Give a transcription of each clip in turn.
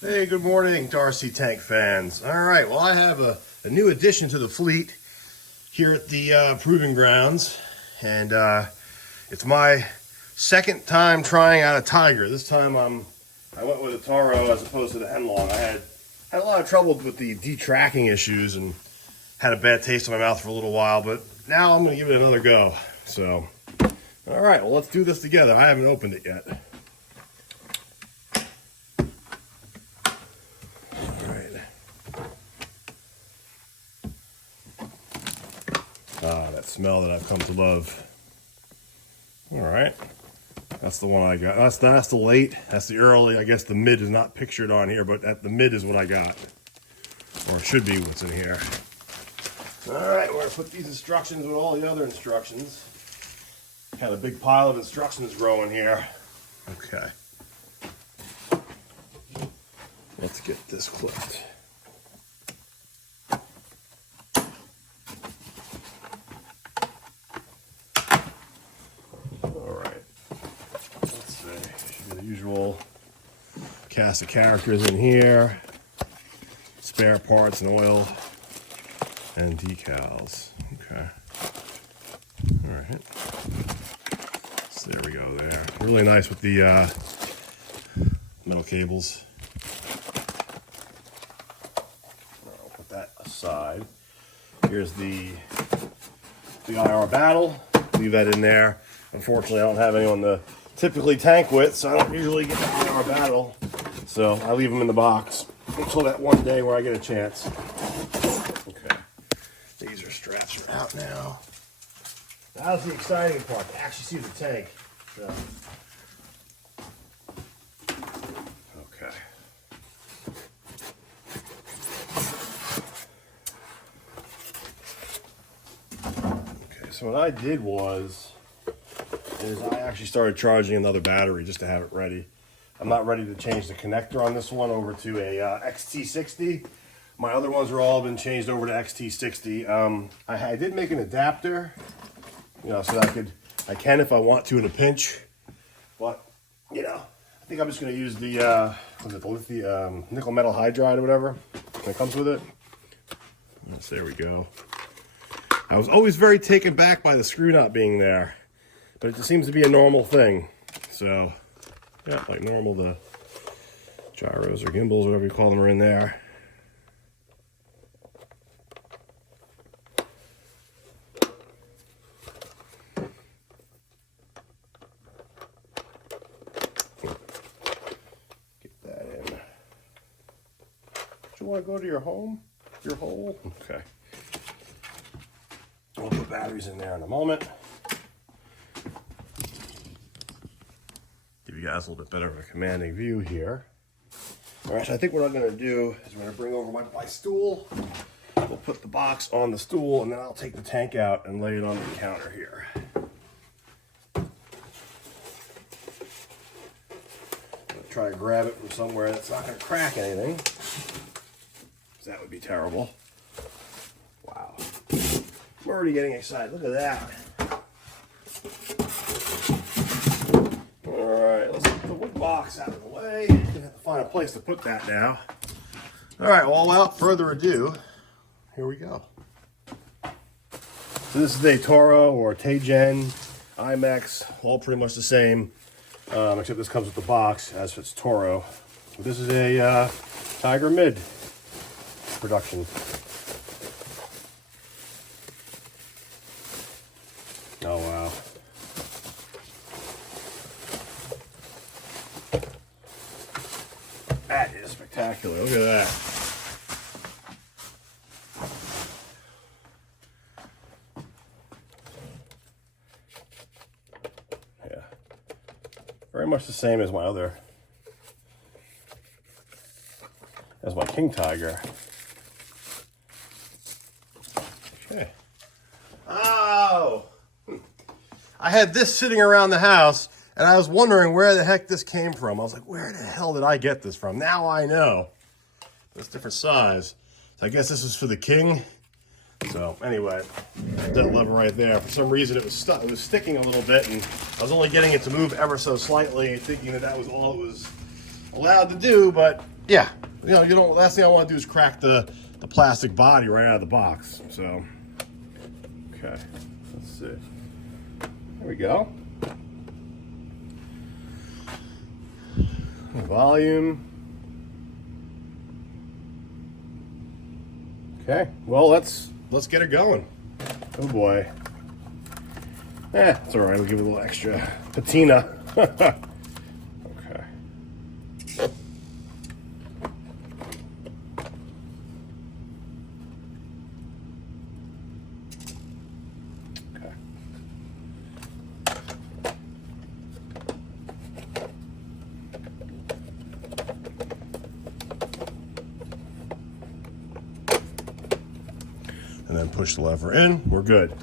Hey, good morning, Darcy Tank fans. All right, well, I have a new addition to the fleet here at the Proving Grounds, and it's my second time trying out a Tiger. This time I went with a Torro as opposed to the Henlong. I had a lot of trouble with the detracking issues and had a bad taste in my mouth for a little while, but now I'm going to give it another go. So, all right, well, let's do this together. I haven't opened it yet. That smell that I've come to love. All right, that's the one I got. That's the late. That's the early. I guess the mid is not pictured on here, but the mid is what I got, or it should be what's in here. All right, we're gonna put these instructions with all the other instructions. Got a big pile of instructions growing here. Okay, let's get this clipped. Usual cast of characters in here, spare parts and oil and decals. Okay, all right, so there we go there. Really nice with the metal cables. I'll put that aside. Here's the IR battle, leave that in there. Unfortunately, I don't have anyone to typically tank with, so I don't usually get the IR battle, so I leave them in the box until that one day where I get a chance. Okay, these straps are out now. That was the exciting part, to actually see the tank. So. Okay. Okay, so what I did is I actually started charging another battery just to have it ready. I'm not ready to change the connector on this one over to a XT60. My other ones are all been changed over to XT60. I did make an adapter, so that I can if I want to in a pinch. But I think I'm just going to use the lithium nickel metal hydride or whatever that comes with it. Yes, there we go. I was always very taken back by the screw not being there. But it just seems to be a normal thing. So, yeah, like normal, the gyros or gimbals, whatever you call them, are in there. Get that in. Do you want to go to your home? Your hole? Okay. We'll put batteries in there in a moment. Give you guys a little bit better of a commanding view here. All right, so I think what I'm going to do is we're going to bring over my stool. We'll put the box on the stool, and then I'll take the tank out and lay it on the counter here. I'm going to try to grab it from somewhere that's not going to crack anything, because that would be terrible. Wow. I'm already getting excited. Look at that. Alright, let's get the wood box out of the way. I'm gonna have to find a place to put that now. Alright, well, without further ado, here we go. So this is a Torro or Teijin IMAX, all pretty much the same, except this comes with the box as if it's Torro. This is a Tiger Mid production. Oh wow. That is spectacular. Look at that. Yeah. Very much the same as my King Tiger. Okay. Oh! I had this sitting around the house, and I was wondering where the heck this came from. I was like, where the hell did I get this from? Now I know. It's different size. So I guess this is for the King. So anyway, that lever right there. For some reason it was stuck. It was sticking a little bit, and I was only getting it to move ever so slightly, thinking that that was all it was allowed to do. But Yeah, you know, last thing I want to do is crack the plastic body right out of the box. So, okay, let's see. There we go. Volume. Okay, well, let's get it going. Oh boy. It's all right. We'll give it a little extra patina. Okay. Okay. And then push the lever in. We're good.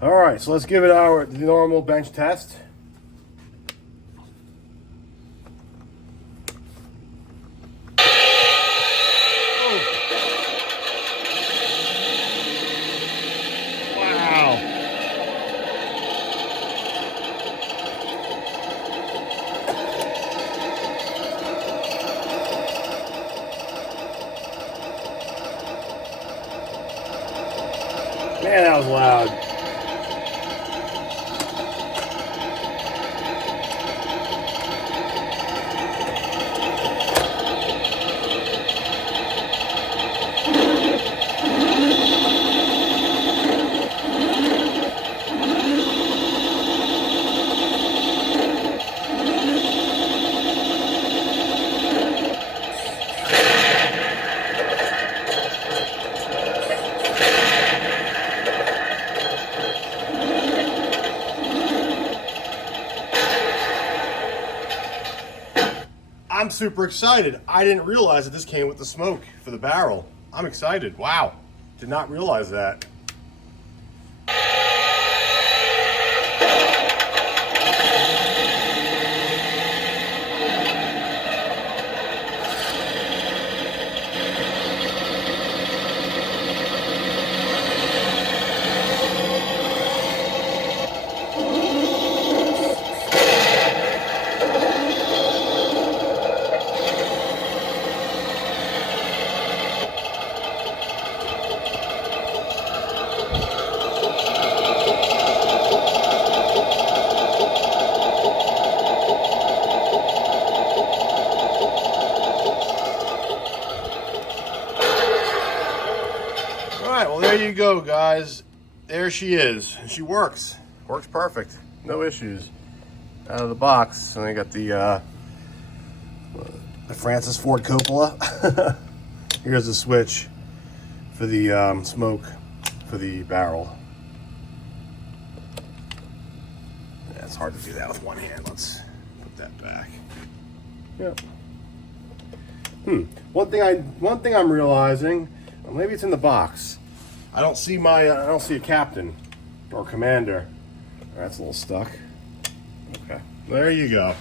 All right, so let's give it the normal bench test. Wow. Man, that was loud. I'm super excited. I didn't realize that this came with the smoke for the barrel. I'm excited. Wow. Did not realize that. All right, well, there you go, guys. There she is. She works. Works perfect. No issues. Out of the box. And I got the Francis Ford Coppola. Here's the switch for the smoke for the barrel. Yeah, it's hard to do that with one hand. Let's put that back. Yep. One thing I'm realizing, well, maybe it's in the box. I don't see a captain or commander. That's a little stuck. Okay, there you go.